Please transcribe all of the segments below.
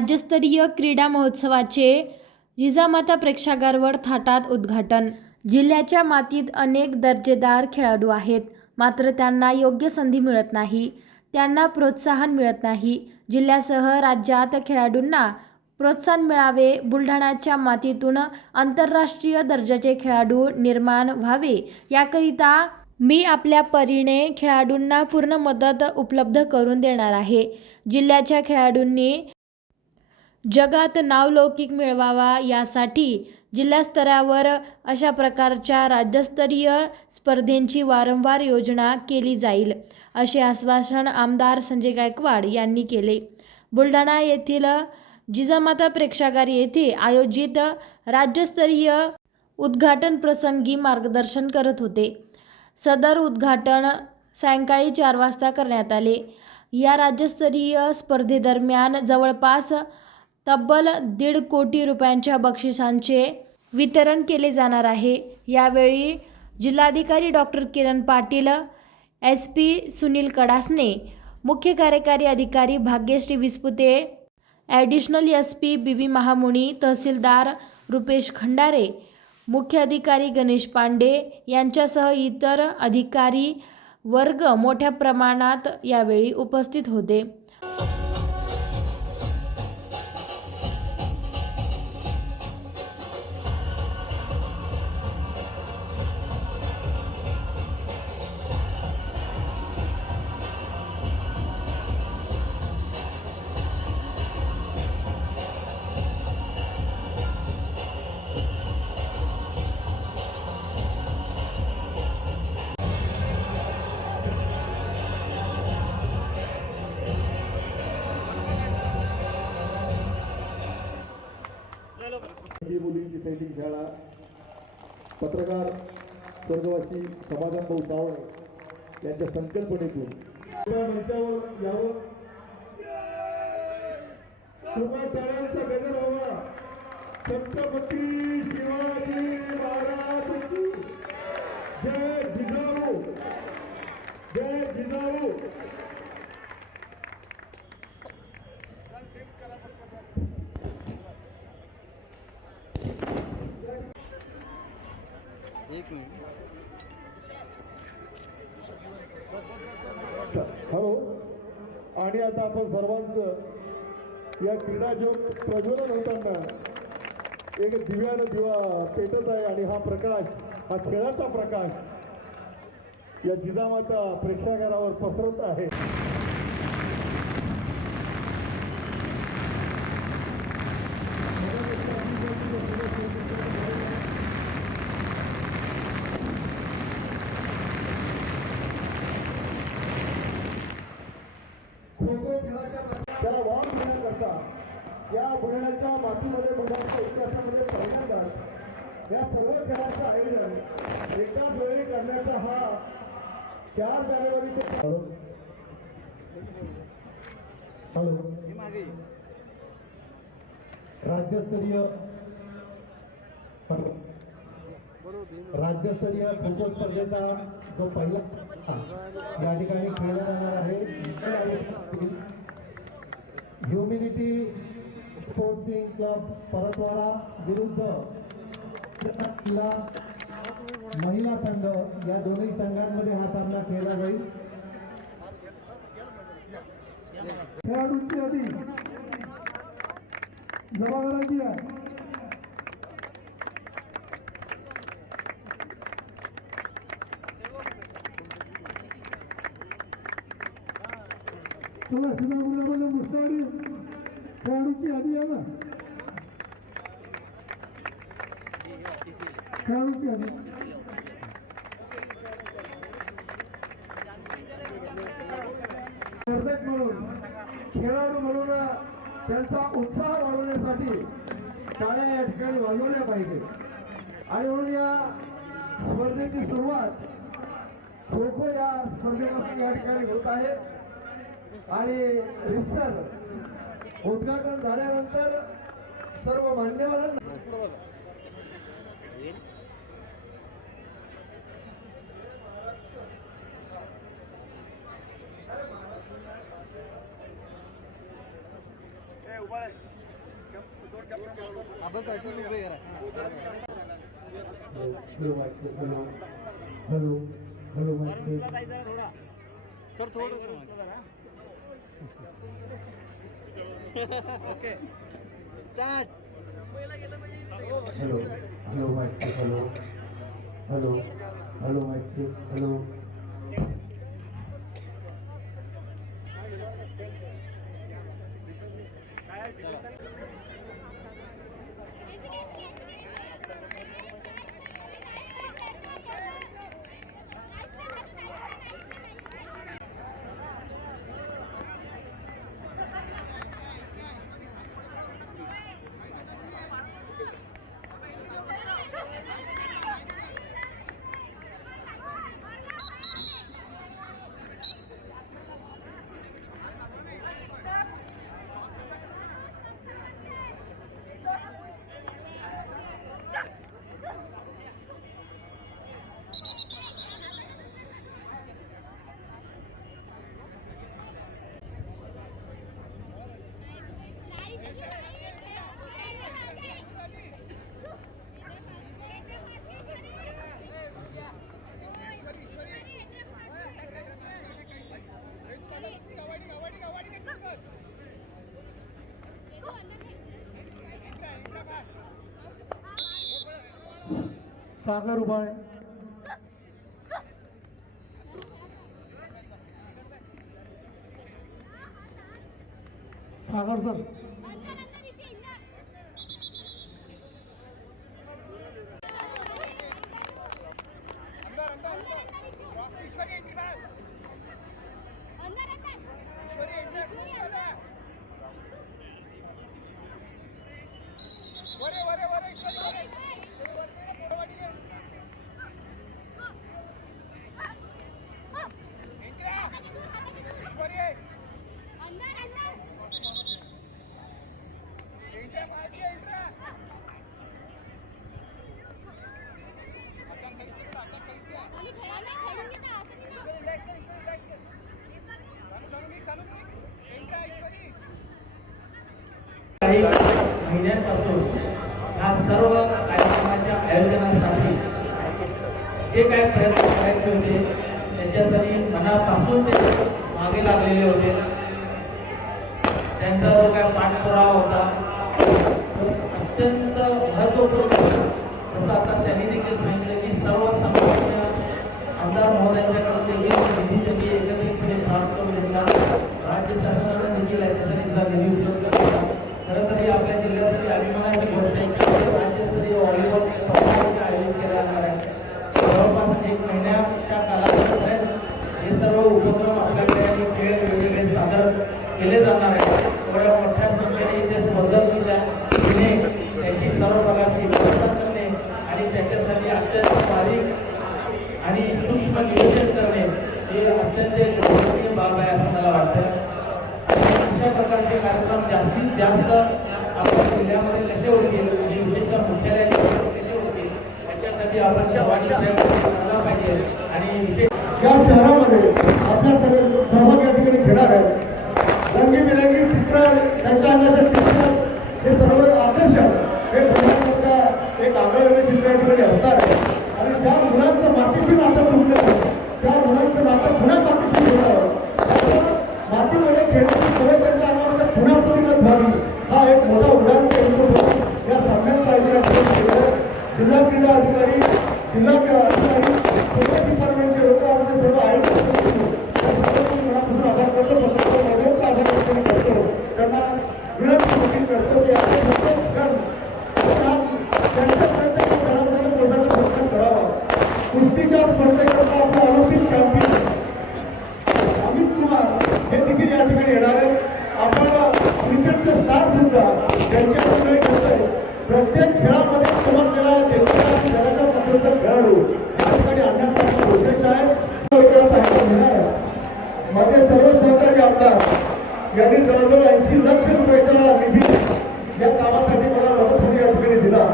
राज्यस्तरीय क्रीडा महोत्सवाचे जिजामाता प्रेक्षागारवर थाटात उद्घाटन. जिल्ह्याच्या मातीत अनेक दर्जेदार खेळाडू आहेत. मात्र त्यांना योग्य संधी मिळत नाही. त्यांना प्रोत्साहन मिळत नाही. जिल्ह्यासह राज्यात खेळाडूंना प्रोत्साहन मिळावे बुलढाण्याच्या मातीतून आंतरराष्ट्रीय दर्जाचे खेळाडू निर्माण व्हावे याकरिता मी आपल्या परीने खेळाडूंना पूर्ण मदत उपलब्ध करून देणार आहे. जिल्ह्याच्या खेळाडूंनी जगात नावलौकिक मिळवावा यासाठी जिल्हास्तरावर अशा प्रकारच्या राज्यस्तरीय स्पर्धेंची वारंवार योजना केली जाईल असे आश्वासन आमदार संजय गायकवाड यांनी केले. बुलढाणा येथील जिजामाता प्रेक्षागार येथे आयोजित राज्यस्तरीय उद्घाटन प्रसंगी मार्गदर्शन करत होते. सदर उद्घाटन सायंकाळी चार वाजता करण्यात आले. या राज्यस्तरीय स्पर्धेदरम्यान जवळपास तब्बल दीड कोटी रुपयांच्या बक्षिसांचे वितरण केले जाणार आहे. यावेळी जिल्हाधिकारी doctor Kiran Patil S P Sunil Kadasne मुख्य कार्यकारी अधिकारी Bhagyashree Vispute additional S P B B Mahamuni तहसीलदार रुपेश खंडारे मुख्य अधिकारी गणेश पांडे यांच्यासह इतर अधिकारी वर्ग मोठ्या प्रमाणात यावेळी उपस्थित होते. मुलींची शाळा पत्रकार स्वर्गवासी समाधान भाऊ सावंत यांच्या संकल्पनेतून मंचावर यावं. सुरुवात टाळ्यांचा गजर व्हावा छत्रपती शिवाजी हॅलो हो. आणि आता आपण सर्वांचं या क्रीडा जो प्रज्वलन होताना एक दिव्यानं दिवा पेटत आहे आणि हा प्रकाश हा खेळाचा प्रकाश या जिजामाता प्रेक्षागारावर पसरत आहे खो खो खेळाच्या त्याला वाव देण्याकरता या बुलढाण्याच्या मातीमध्ये बुलढाण्याच्या इतिहासामध्ये पहिल्यांदाच या सर्व खेळाचं आयोजन एकाच वेळी करण्याचा हा चार जानेवारी ते हॅलो. हॅलो. मागे राज्यस्तरीय राज्यस्तरीय खो स्पर्धेचा जो पहिला या ठिकाणी खेळला जाणार आहे. ह्युमिनिटी स्पोर्ट्सिंग क्लब परतवाडा विरुद्ध महिला संघ या दोन्ही संघांमध्ये हा सामना खेळला जाईल. खेळाडूंची यादी. जमा करायची आहे तुला सिनागुल्यामध्ये मुस्ताडी. खेळाडूची यादी आहे ना? खेळाडूची यादी स्पर्धक म्हणून खेळाडू म्हणून त्यांचा उत्साह वाढवण्यासाठी टाळ्या या ठिकाणी वाजवल्या पाहिजे. आणि म्हणून या स्पर्धेची सुरुवात खो खो या स्पर्धेपासून या ठिकाणी होत आहे. आणि रिसर उद्घाटन झाल्यानंतर सर्व मान्यवरांना आपण तशीच उभे करा hello mike hello. Hello hello mike sir थोडं okay. Start. Hello hello hello. Hello hello hello. Sagar Ubale Sagar sir. अंदर अंदर आम्ही खेळायला खेळून घेतो असं नाही ना. काही महिन्यांपासून ह्या सर्व कार्यक्रमाच्या आयोजनासाठी जे काही प्रयत्न करायचे होते त्याच्यासाठी मनापासून ते मागे लागलेले होते. त्यांचा जो काय पाठपुरावा होता अत्यंत महत्त्वपूर्ण जसं आता त्यांनी देखील सांगितलं की सर्व सर्वसामान्य आमदार महोदयांच्याकडे देखील निधी त्यांनी एकत्रितपणे प्राप्त करून घेतला. राज्य शासनाने देखील याच्यासाठी निधी उपलब्ध केला. खरं तर ही आपल्या जिल्ह्यासाठी अभिमानाची गोष्ट आहे की राज्यस्तरीय व्हॉलीबॉल स्पर्धा आयोजित केल्या जाणार आहे. जवळपास एक महिन्याच्या कालावधीपर्यंत हे सर्व उपक्रम आपल्याकडे आणि खेळ वेगवेगळे सादर केले जाणार आहेत एवढ्या मोठ्या संख्येने इथे स्पर्धक येणे त्याची सर्व प्रकारची व्यवस्था करणे आणि त्याच्यासाठी अत्यंत बारीक आणि सूक्ष्म नियोजन करणे हे अत्यंत एक बाब आहे असं मला वाटतं. अशा प्रकारचे कार्यक्रम जास्तीत जास्त आपल्या जिल्ह्यामध्ये कसे होतील आणि विशेषतः मुख्यालयाचे कसे होतील याच्यासाठी आपण सर्वांनी पाहिजे. आणि विशेष या शहरामध्ये आपल्या सगळे सहभाग या ठिकाणी घेणार आहेत. रंगीबिरंगी चित्र त्यांच्या अंगाचे पिक्चर हे सर्व आकर्षण हे एक आगळवेगळे चित्र या ठिकाणी असणार मुलांचं नातं तुटलं त्या मुलांचं नातं पुन्हा मातीशी जोडावं मातीमध्ये खेळण्याची सवय त्यांच्या अंगामध्ये पुन्हा पूर्ण व्हावी. हा एक मोठा उदाहरण या सामन्यांचा आयोजन या केलं. जिल्हा क्रीडा अधिकारी जिल्हा अधिकारी सगळ्या डिपार्टमेंटचे लोक आमचे सर्व आयुक्त मनापासून आभार करतो. पत्रकार आभार या करतो. त्यांना विनंती करतो की आपले क्षण त्यांच्या प्रत्येक क्षणामध्ये पोहोचण्याचा प्रयत्न करावा कुस्तीच्या स्पर्धेकरता आपला ऑलिम्पिक चॅम्पियन अमित कुमार हे देखील या ठिकाणी येणार आहे आपण क्रिकेटचे स्टार सुद्धा त्यांच्या प्रत्येक खेळामध्ये चमकलेला देशाच्या जगाच्या पातळीचा खेळाडू. या ठिकाणी आणण्याचा उद्देश आहे. माझे सर्व सहकारी आमदार यांनी जवळजवळ ऐंशी लक्ष रुपयाचा निधी या कामासाठी मला मदत म्हणून या ठिकाणी दिला.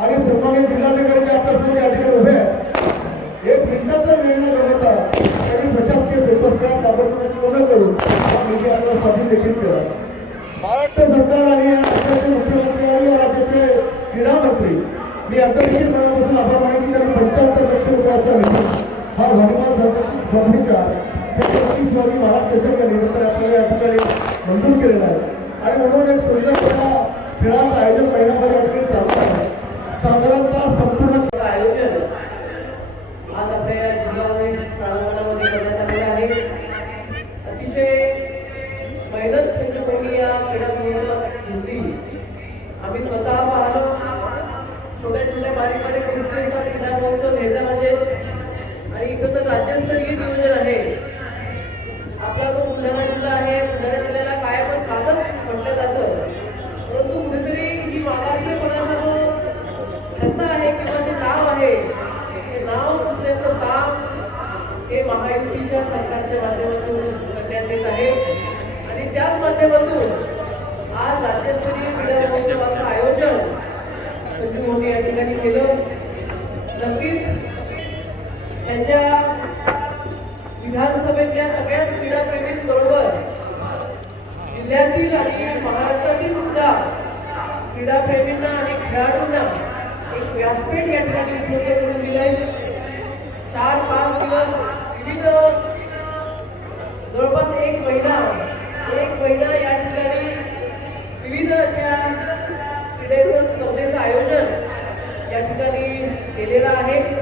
आणि सन्मान्य जिल्हाधिकारी आपल्यासमोर या ठिकाणी उभे आहेत एक मिनिटाचा वेळ न गमवता त्यांनी प्रशासकीय सोपस्कार ताबडतोब पूर्ण करून हा निधी आपल्याला स्वाधीन देखील केला महाराष्ट्र सरकार आणि राज्याचे मुख्यमंत्री आणि या राज्याचे क्रीडा मंत्री मी याचा देखील मनापासून आभार मानेन की त्यांनी पंच्याहत्तर लक्ष रुपयाचा निधी हा हनुमान सरकारच्या छत्रपती शिवाजी महाराज देशाच्या निमित्ताने आपल्याला या ठिकाणी मंजूर केलेला आहे. आणि म्हणून एक सुंदर असा खेळाचं आयोजन महिनाभर या ठिकाणी चालू आहे. साधारणतः संपूर्ण आयोजन आज आपल्या या जिल्ह्यामध्ये मी स्वतः पाहिलं छोट्या छोट्या बारीक बारीक गोष्टींचा क्रीडा महोत्सव घ्यायचा म्हणजे. आणि इथं तर राज्यस्तरीय नियोजन आहे. आपला जो बुलढाणा जिल्हा आहे बुलढाणा जिल्ह्याला काय पण मागच म्हटलं जातं. परंतु कुठेतरी ही मागासलेपणाचा जो ठसा आहे किंवा जे नाव आहे हे नाव पुसण्याचं काम हे महायुतीच्या सरकारच्या माध्यमातून करण्यात येत आहे. आणि त्याच माध्यमातून आज राज्यस्तरीय क्रीडा महोत्सवाचं आयोजन संजू मोदी या ठिकाणी केलं. नक्कीच त्यांच्या विधानसभेतल्या सगळ्याच क्रीडाप्रेमींबरोबर जिल्ह्यातील आणि महाराष्ट्रातील सुद्धा क्रीडाप्रेमींना आणि खेळाडूंना एक व्यासपीठ या ठिकाणी उपलब्ध करून दिलंय चार पाच दिवस विविध जवळपास एक महिना एक महिना या ठिकाणी विविध अशा क्रीडेचं स्पर्धेचं आयोजन या ठिकाणी केलेलं आहे.